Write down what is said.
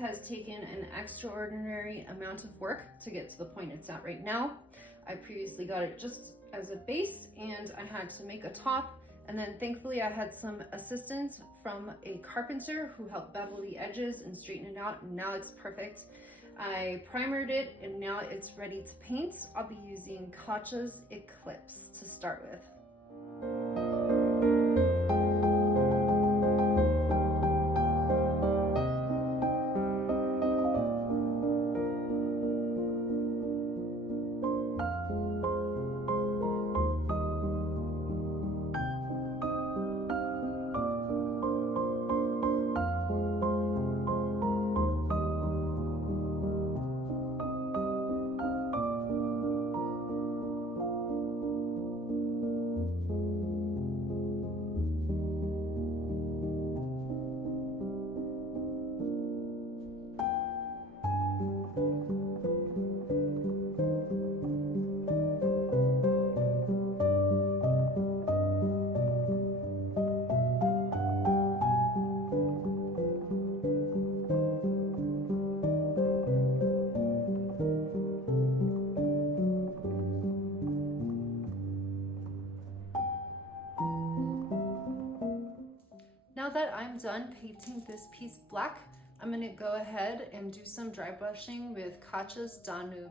has taken an extraordinary amount of work to get to the point it's at right now. I previously got it just as a base and I had to make a top, and then thankfully I had some assistance from a carpenter who helped bevel the edges and straighten it out, and now it's perfect. I primered it and now it's ready to paint. I'll be using Kacha's Eclipse to start with. Now that I'm done painting this piece black, I'm going to go ahead and do some dry brushing with Kacha's Danube.